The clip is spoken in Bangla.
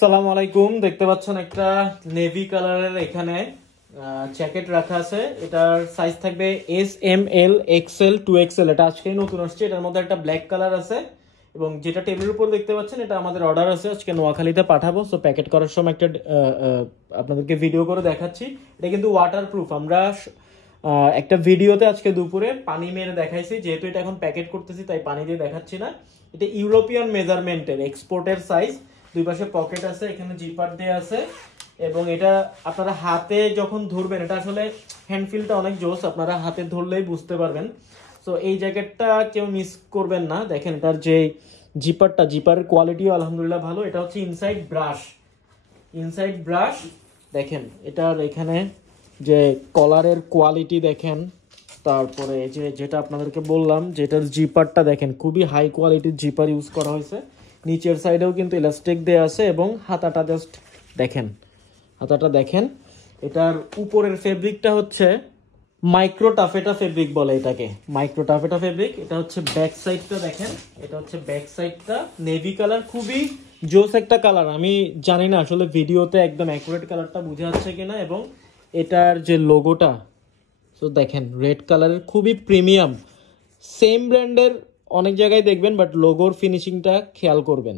সালামু আলাইকুম। দেখতে পাচ্ছেন একটা নেভি কালারের এখানে জ্যাকেট রাখা আছে। এটার সাইজ থাকবে S M L XL 2XL। এটা আজকেই নতুন আসছে। এটার মধ্যে একটা ব্ল্যাক কালার আছে এবং যেটা টেবিলের উপর দেখতে পাচ্ছেন এটা আমাদের অর্ডার আছে, আজকে নোয়াখালীতে পাঠাবো। সো প্যাকেট করার সময় একটা আপনাদেরকে ভিডিও করে দেখাচ্ছি। এটা কিন্তু ওয়াটারপ্রুফ। আমরা একটা ভিডিওতে আজকে দুপুরে পানি মেরে দেখাইছি, যেহেতু এটা এখন প্যাকেট করতেছি তাই পানি দিয়ে দেখাচ্ছি না। এটা ইউরোপিয়ান মেজারমেন্টের এক্সপোর্টের সাইজ। দুই পাশে পকেট আছে, এখানে জিপার দেয়া আছে এবং এটা আপনারা হাতে যখন ধরবেন, এটা আসলে হ্যান্ড ফিলটা অনেক জোস, আপনারা হাতে ধরলেই বুঝতে পারবেন। সো এই জ্যাকেটটা কেউ মিস করবেন না। দেখেন এটার যে জিপারের কোয়ালিটিও আলহামদুলিল্লাহ ভালো। এটা হচ্ছে ইনসাইড ব্রাশ দেখেন। এটার এখানে যে কলারের কোয়ালিটি দেখেন, তারপরে যেটা আপনাদেরকে বললাম যেটার জিপারটা দেখেন, খুবই হাই কোয়ালিটির জিপার ইউজ করা হয়েছে। নিচের সাইডেও কিন্তু ইলাস্টিক দেওয়া আছে এবং হাতাটা জাস্ট দেখেন, এটার উপরের ফেব্রিকটা হচ্ছে মাইক্রো টাফেটা ফেব্রিক বলে এটাকে, মাইক্রো টাফেটা ফেব্রিক। এটা হচ্ছে ব্যাক সাইডটা দেখেন, এটা হচ্ছে ব্যাক সাইডটা নেভি কালার, খুবই জোস একটা কালার। আমি জানি না আসলে ভিডিওতে একদম অ্যাকুরেট কালারটা বোঝা যাচ্ছে কিনা। এবং এটার যে লোগোটা, সো দেখেন রেড কালারের, খুবই প্রিমিয়াম। সেম ব্র্যান্ডের অনেক জায়গায় দেখবেন, বাট লোগোর ফিনিশিংটা খেয়াল করবেন।